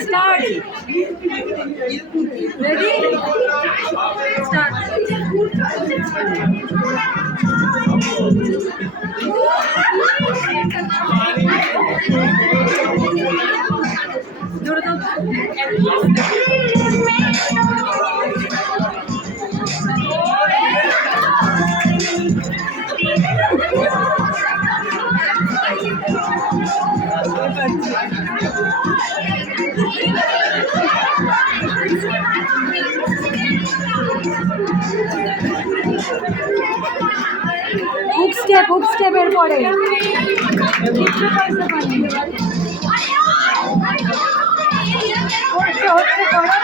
Start. Ready? Start. Hook step এর পরে হচ্ছে করো।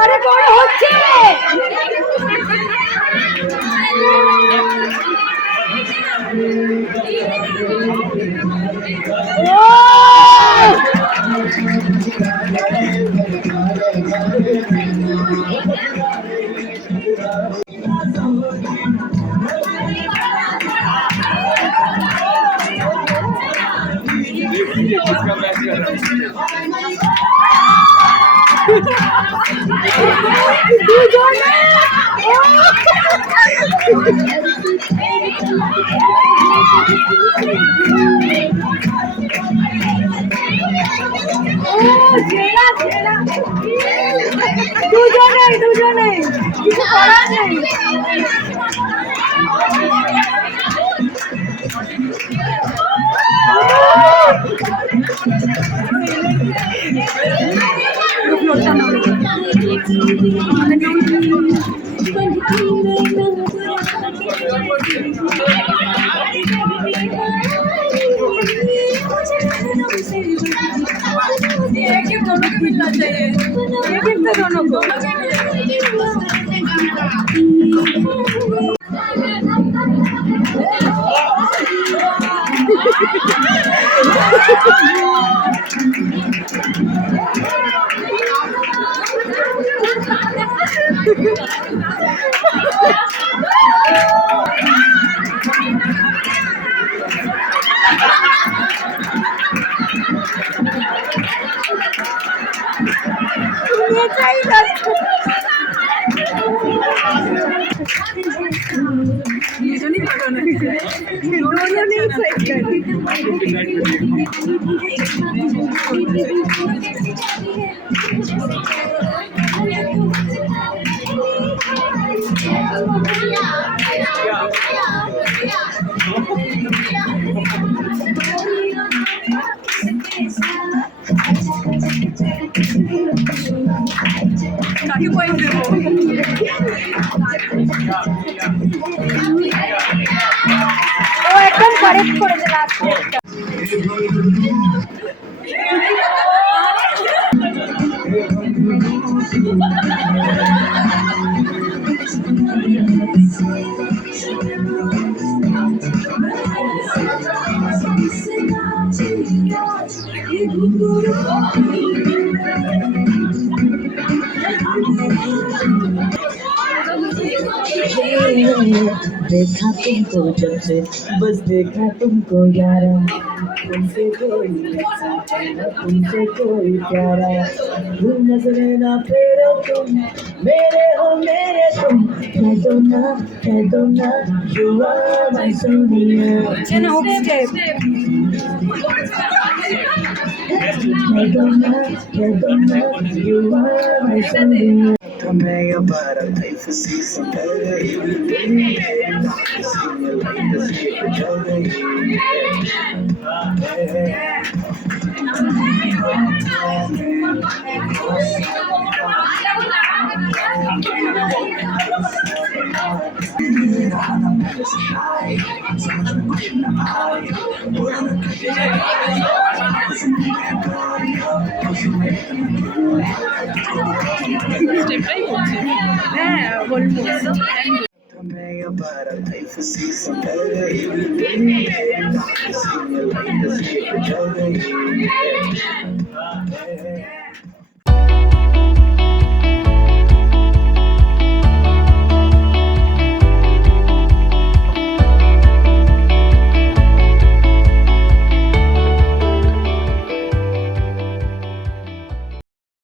আরে বড় হচ্ছে দুজনে কিছু করার নেই। दोनों को मिलना चाहिए, दोनों को। কাকে পয়েন্ট দেবো? ও একদম কারেক্ট করেছে লাস্ট একটা। देखा तुमको जब से बस देखा तुमको यारा, तुमसे कोई तुमसे कोई प्यारा, नजरे ना फेरो तुम, मेरे हो मेरे तुम, कह दो ना you are my sonia, Then hook step. कह दो ना you are my sonia। मैं ये बारा थी फसी से कर गई, किसी में लाइट से चल गई। স্টেপটাই করছি। হ্যাঁ almost. Também para tem facilidade